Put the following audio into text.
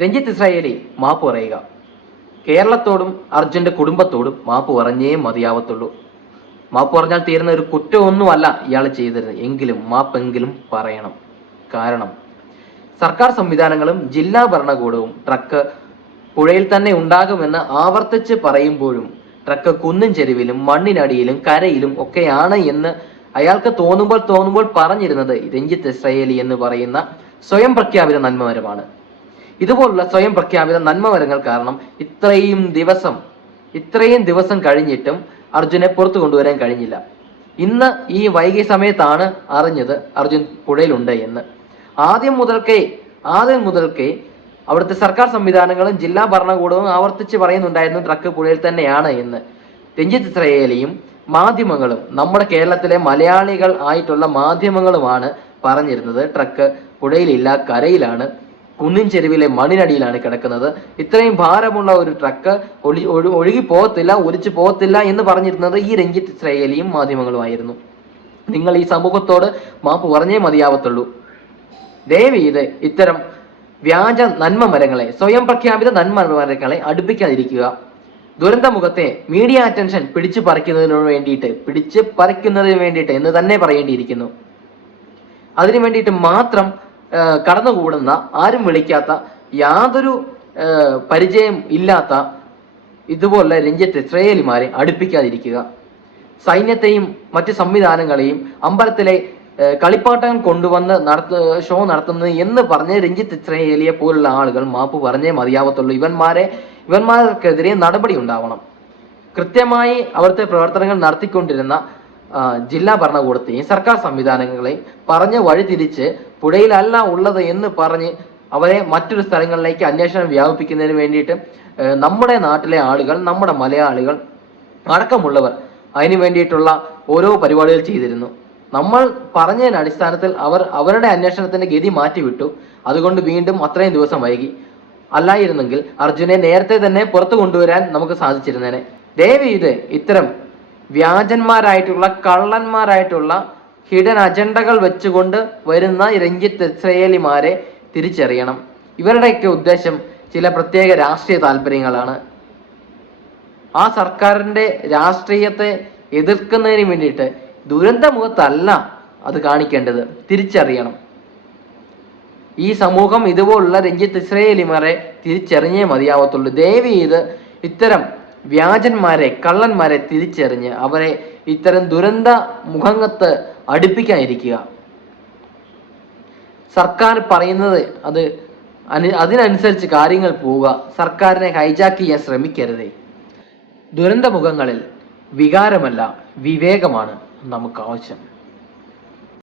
Ranjith Israeli മാപ്പ് പറയുക. കേരളത്തോടും അർജുന്റെ കുടുംബത്തോടും മാപ്പ് പറഞ്ഞേ മതിയാവത്തുള്ളൂ. മാപ്പ് പറഞ്ഞാൽ തീരുന്ന ഒരു കുറ്റമൊന്നുമല്ല ഇയാൾ ചെയ്തിരുന്നത്, എങ്കിലും മാപ്പെങ്കിലും പറയണം. കാരണം സർക്കാർ സംവിധാനങ്ങളും ജില്ലാ ഭരണകൂടവും ട്രക്ക് പുഴയിൽ തന്നെ ഉണ്ടാകുമെന്ന് ആവർത്തിച്ച് പറയുമ്പോഴും ട്രക്ക് കുന്നും ചെരുവിലും മണ്ണിനടിയിലും കരയിലും ഒക്കെയാണ് എന്ന് അയാൾക്ക് തോന്നുമ്പോൾ പറഞ്ഞിരുന്നത് രഞ്ജിത്ത് ഇസ്രായേലി എന്ന് പറയുന്ന സ്വയം പ്രഖ്യാപിത നന്മമരമാണ്. ഇതുപോലുള്ള സ്വയം പ്രഖ്യാപിത നന്മമരങ്ങൾ കാരണം ഇത്രയും ദിവസം കഴിഞ്ഞിട്ടും അർജുനെ പുറത്തു കൊണ്ടുവരാൻ കഴിഞ്ഞില്ല. ഇന്ന് ഈ വൈകിയ സമയത്താണ് അറിഞ്ഞത് അർജുൻ പുഴയിലുണ്ട് എന്ന്. ആദ്യം മുതൽക്കേ അവിടുത്തെ സർക്കാർ സംവിധാനങ്ങളും ജില്ലാ ഭരണകൂടവും ആവർത്തിച്ച് പറയുന്നുണ്ടായിരുന്നു ട്രക്ക് പുഴയിൽ തന്നെയാണ് എന്ന്. രഞ്ജിത്ത് ഇസ്രായേലിയും മാധ്യമങ്ങളും നമ്മുടെ കേരളത്തിലെ മലയാളികൾ ആയിട്ടുള്ള മാധ്യമങ്ങളുമാണ് പറഞ്ഞിരുന്നത് ട്രക്ക് പുഴയിലില്ല, കരയിലാണ്, കുന്നിൻ ചെരുവിലെ മണ്ണിനടിയിലാണ് കിടക്കുന്നത്. ഇത്രയും ഭാരമുള്ള ഒരു ട്രക്ക് ഒഴുകി പോകത്തില്ല, ഒലിച്ചു പോകത്തില്ല എന്ന് പറഞ്ഞിരുന്നത് ഈ രഞ്ജിത്ത് ഇസ്രായേലിയും മാധ്യമങ്ങളുമായിരുന്നു. നിങ്ങൾ ഈ സമൂഹത്തോട് മാപ്പ് പറഞ്ഞേ മതിയാവത്തുള്ളൂ. ദയവ് ചെയ്ത് ഇത്തരം വ്യാജ നന്മമരങ്ങളെ, സ്വയം പ്രഖ്യാപിത നന്മമരങ്ങളെ അടുപ്പിക്കാതിരിക്കുക. ദുരന്തമുഖത്തെ മീഡിയ അറ്റൻഷൻ പിടിച്ചു പറിക്കുന്നതിന് വേണ്ടിയിട്ട് എന്ന് തന്നെ പറയേണ്ടിയിരിക്കുന്നു. അതിനു വേണ്ടിയിട്ട് മാത്രം കടന്നുകൂടുന്ന, ആരും വിളിക്കാത്ത, യാതൊരു പരിചയം ഇല്ലാത്ത ഇതുപോലെ രഞ്ജിത്ത് ഇസ്രായേലിമാരെ അടുപ്പിക്കാതിരിക്കുക. സൈന്യത്തെയും മറ്റ് സംവിധാനങ്ങളെയും അമ്പലത്തിലെ കളിപ്പാട്ടം കൊണ്ടുവന്ന് ഷോ നടത്തുന്നത് എന്ന് പറഞ്ഞ് രഞ്ജിത്ത് ഇസ്രായേലിയെ പോലുള്ള ആളുകൾ മാപ്പ് പറഞ്ഞേ മതിയാവത്തുള്ളൂ. ഇവന്മാർക്കെതിരെ നടപടി ഉണ്ടാവണം. കൃത്യമായി അവിടുത്തെ പ്രവർത്തനങ്ങൾ നടത്തിക്കൊണ്ടിരുന്ന ജില്ലാ ഭരണകൂടത്തെയും സർക്കാർ സംവിധാനങ്ങളെയും പറഞ്ഞ് വഴിതിരിച്ച് പുഴയിലല്ല ഉള്ളത് എന്ന് പറഞ്ഞ് അവരെ മറ്റൊരു സ്ഥലങ്ങളിലേക്ക് അന്വേഷണം വ്യാപിപ്പിക്കുന്നതിന് വേണ്ടിയിട്ട് നമ്മുടെ നാട്ടിലെ ആളുകൾ, നമ്മുടെ മലയാളികൾ അടക്കമുള്ളവർ അതിനു വേണ്ടിയിട്ടുള്ള ഓരോ പരിപാടികൾ ചെയ്തിരുന്നു. നമ്മൾ പറഞ്ഞതിന് അടിസ്ഥാനത്തിൽ അവരുടെ അന്വേഷണത്തിന്റെ ഗതി മാറ്റിവിട്ടു. അതുകൊണ്ട് വീണ്ടും അത്രയും ദിവസം വൈകി. അല്ലായിരുന്നെങ്കിൽ അർജുനെ നേരത്തെ തന്നെ പുറത്തു കൊണ്ടുവരാൻ നമുക്ക് സാധിച്ചിരുന്നേനെ. ദയവ് ചെയ്ത് ഇത്തരം വ്യാജന്മാരായിട്ടുള്ള, കള്ളന്മാരായിട്ടുള്ള ഹിഡൻ അജണ്ടകൾ വെച്ചുകൊണ്ട് വരുന്ന രഞ്ജിത്ത് ഇസ്രായേലിമാരെ തിരിച്ചറിയണം. ഇവരുടെയൊക്കെ ഉദ്ദേശം ചില പ്രത്യേക രാഷ്ട്രീയ താല്പര്യങ്ങളാണ്. ആ സർക്കാരിന്റെ രാഷ്ട്രീയത്തെ എതിർക്കുന്നതിന് വേണ്ടിയിട്ട് ദുരന്തമുഖത്തല്ല അത് കാണിക്കേണ്ടത്, തിരിച്ചറിയണം. ഈ സമൂഹം ഇതുപോലുള്ള രഞ്ജിത്ത് ഇസ്രായേലിമാരെ തിരിച്ചറിഞ്ഞേ മതിയാവത്തുള്ളൂ. ദയവ് ചെയ്ത് ഇത്തരം വ്യാജന്മാരെ, കള്ളന്മാരെ തിരിച്ചറിഞ്ഞ് അവരെ ഇത്തരം ദുരന്ത മുഖത്ത് അടുപ്പിക്കാതിരിക്കുക. സർക്കാർ പറയുന്നത് അതിനനുസരിച്ച് കാര്യങ്ങൾ പോവുക. സർക്കാരിനെ ഹൈജാക്ക് ചെയ്യാൻ ശ്രമിക്കരുതേ. ദുരന്തമുഖങ്ങളിൽ വികാരമല്ല, വിവേകമാണ് നമുക്ക് ആവശ്യം.